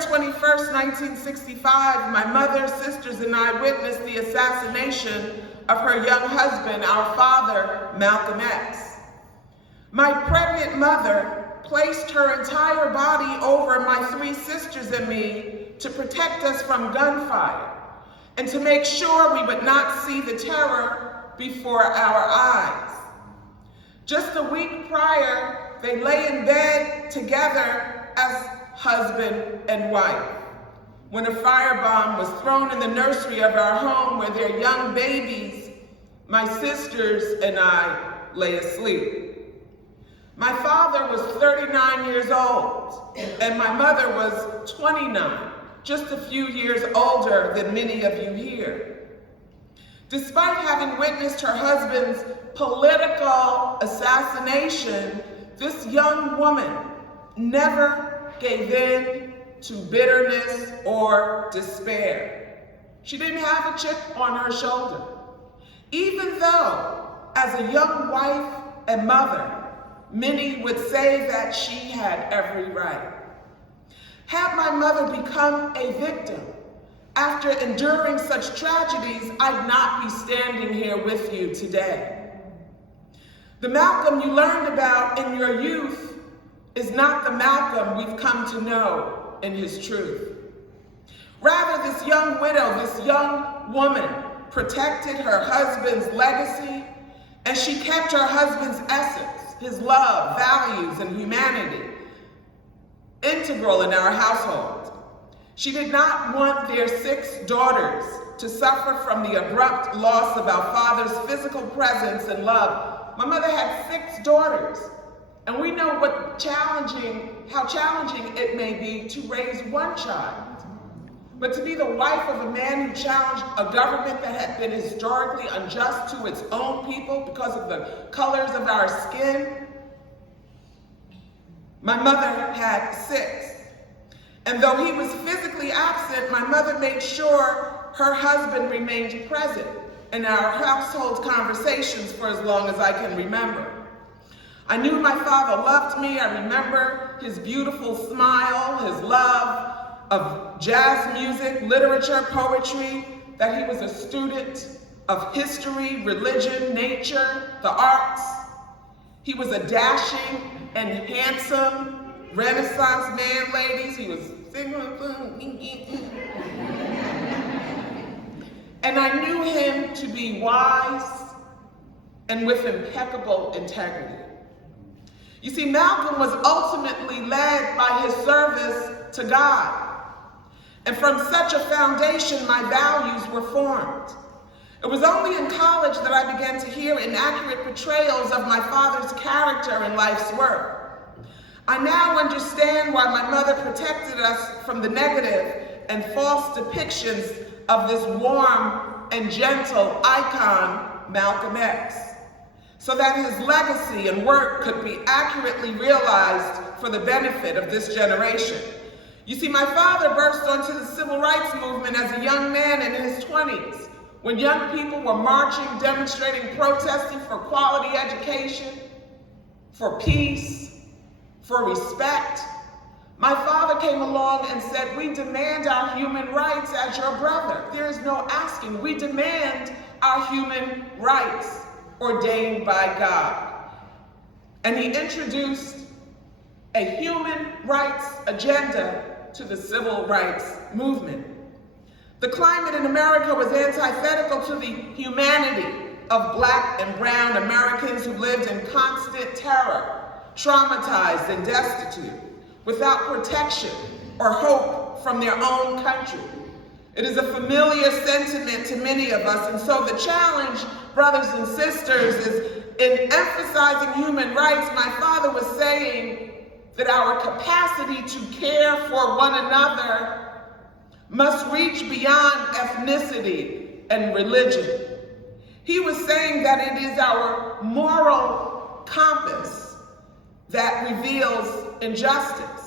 21st, 1965, my mother, sisters, and I witnessed the assassination of her young husband, our father, Malcolm X. My pregnant mother placed her entire body over my three sisters and me to protect us from gunfire and to make sure we would not see the terror before our eyes. Just a week prior, they lay in bed together as husband and wife when a firebomb was thrown in the nursery of our home where their young babies, my sisters and I, lay asleep. My father was 39 years old and my mother was 29, just a few years older than many of you here. Despite having witnessed her husband's political assassination, this young woman never gave in to bitterness or despair. She didn't have a chip on her shoulder, even though, as a young wife and mother, many would say that she had every right. Had my mother become a victim after enduring such tragedies, I'd not be standing here with you today. The Malcolm you learned about in your youth is not the Malcolm we've come to know in his truth. Rather, this young widow, this young woman, protected her husband's legacy, and she kept her husband's essence, his love, values, and humanity integral in our household. She did not want their 6 daughters to suffer from the abrupt loss of our father's physical presence and love. My mother had 6 daughters, and we know how challenging it may be to raise one child. But to be the wife of a man who challenged a government that had been historically unjust to its own people because of the colors of our skin. My mother had 6. And though he was physically absent, my mother made sure her husband remained present in our household conversations for as long as I can remember. I knew my father loved me. I remember his beautiful smile, his love of jazz music, literature, poetry, that he was a student of history, religion, nature, the arts. He was a dashing and handsome Renaissance man, ladies. He was singing. And I knew him to be wise and with impeccable integrity. You see, Malcolm was ultimately led by his service to God. And from such a foundation, my values were formed. It was only in college that I began to hear inaccurate portrayals of my father's character and life's work. I now understand why my mother protected us from the negative and false depictions of this warm and gentle icon, Malcolm X, so that his legacy and work could be accurately realized for the benefit of this generation. You see, my father burst onto the civil rights movement as a young man in his 20s, when young people were marching, demonstrating, protesting for quality education, for peace, for respect. My father came along and said, "We demand our human rights as your brother. There is no asking. We demand our human rights ordained by God." And he introduced a human rights agenda to the civil rights movement. The climate in America was antithetical to the humanity of Black and brown Americans who lived in constant terror, traumatized and destitute, without protection or hope from their own country. It is a familiar sentiment to many of us, and so the challenge, brothers and sisters, is in emphasizing human rights. My father was saying that our capacity to care for one another must reach beyond ethnicity and religion. He was saying that it is our moral compass that reveals injustice.